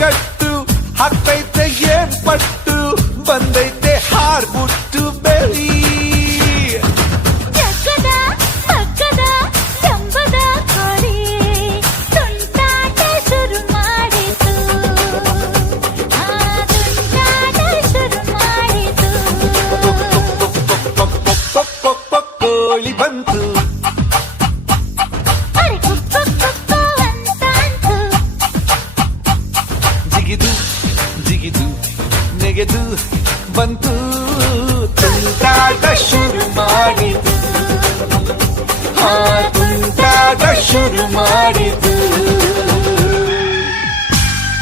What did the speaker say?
ಕಟ್ಟು ಹಾಕ್ತೈತೆ ಏನ್ ಪಟ್ಟು ಬಂದೈತೆ ಹಾರ್ಬಿಟ್ಟು ಬೆಳಿ ಜಗ್ಗದ ಮಗ್ಗದ ಜಂಬದ ಕೋಳಿ ತುಂಟಾಟ ಶುರು ಮಾಡಿತು ತುಂಟಾಟ ಶುರು ಮಾಡಿತು ಕೋಳಿ ಬಂತು ಅರೆ ಕುಕ್ಕು ಕುಕ್ಕು ಅಂತಾಂತು ಜಿಗಿದು ಜಿಗಿದು ನೆಗೆದು ಬಂತು